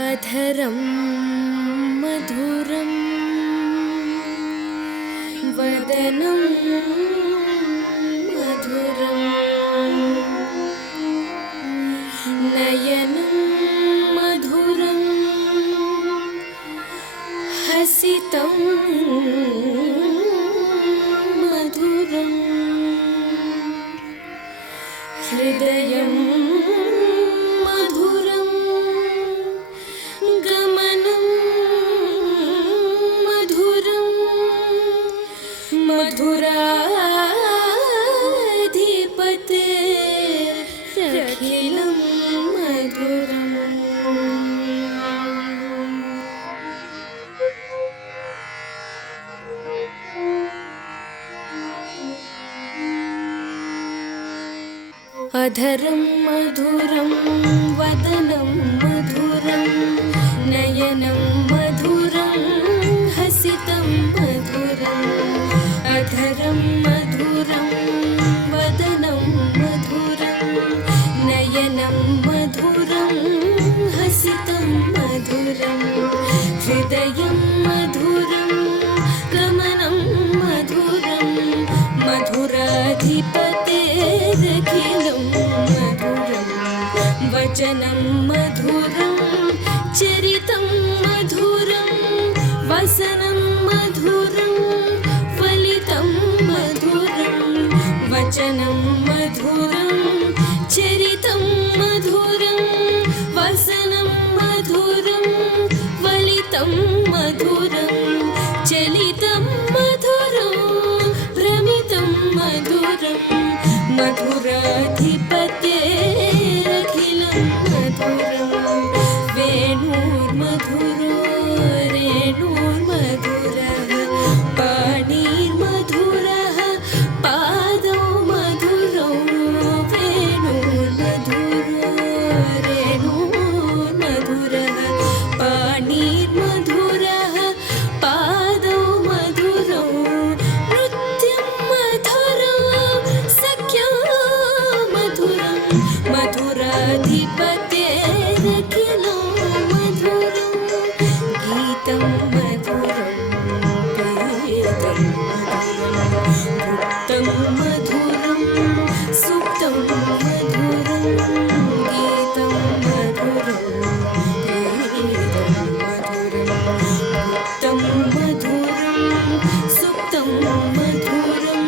अधरं मधुरं वदनं मधुरं नयनं मधुरं हसितं मधुरं हृदयं मधुरं गमनं मधुरं मधुराधिपतेरखिलं मधुरम्। अधरं मधुरं वदनं मधुरं नयनं मधुरं हसितं मधुरम्। अधरं मधुरं वदनं मधुरं नयनं मधुरं हसितं मधुरं हृदयं मधुरं गमनं मधुरं मधुराधिपतेरखिलं मधुरं वचनं मधुरं चरितं मधुरं वसनं मधुरं फलितं मधुरं वचनं मधुरं चरितं मधुरं वसनं मधुरं फलितं मधुरं चलितं मधुरं भ्रमितं मधुरं मधुराधिपतेरखिलं मधुरं वेणुर्मधुरो रेणुर्मधुरः पाणिर्मधुरः पादौ मधुरौ वेणुर्मधुरो रेणुर्मधुरः पाणिर्मधुरः पादौ मधुरौ नृत्यं मधुरं सख्यं मधुरं मधुराधिपतेरखिलं मधुरं गीतं मधुरं गीतं मधुरं वृत्तं मधुरं सुप्तं मधुरं गीतं मधुरं गीतं मधुरं वृत्तं मधुरं सुप्तं मधुरं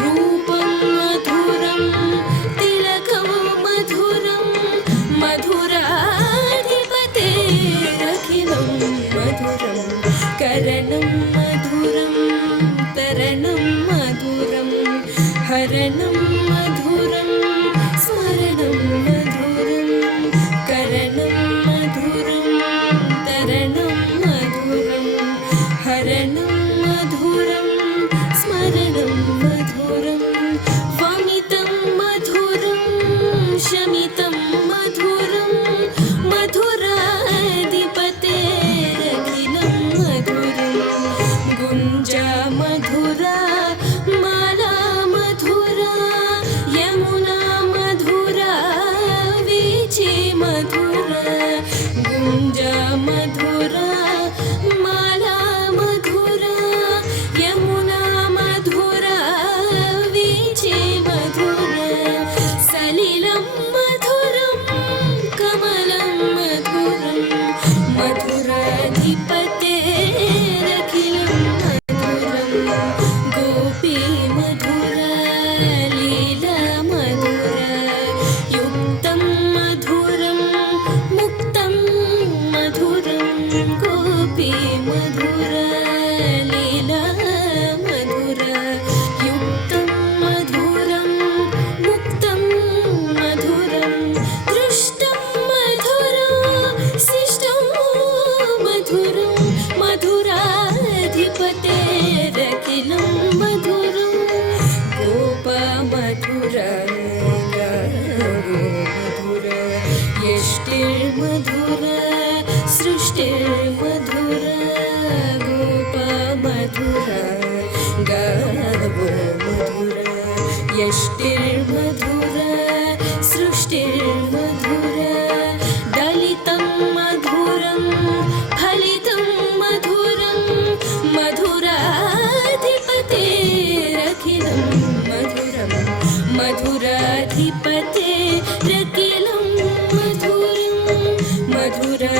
रूपं मधुरं तिलकं मधुरं मधुराधिपतेरखिलं मधुरं करणं मधुरं तरणं मधुरं हरणं मधुरं स्मरणं मधुरं करणं मधुरं तरणं मधुरं हरणं मधुरं स्मरणं मधुरं वमितं मधुरं शमितं मधुरं मधुराधिपतेरखिलं मधुरं गुञ्जा मधुरा माला मधुरा यमुना मधुरा वीची मधुरा गुञ्जा मधुरा माला मधुरा यमुना मधुरा वीची मधुरा सलिलं मधुरं कमलं मधुरं मधुराधिपतेरखिलं मधुरं गोपी मधुरा लीला मधुरा युक्तं मधुरं मुक्तं मधुरं गोपी मधुरा लीला मधुरा युक्तं मधुरं मुक्तं मधुरं दृष्टं मधुरं शिष्टं मधुरं मधुराधिपतेरखिलं मधुरं गोपा मधुरा गावो मधुरा यष्टिर्मधुरा सृष्टिर्मधुरा गोपा मधुरा गावो मधुरा यष्टिर्मधुरा सृष्टिर्मधुरा दलितं मधुरा मधुरं फलितं मधुरं मधुराधिपतेरखिलं मधुरं मधुराधिपतेरखिलं मधुरं मधुराधिपतेरखिलं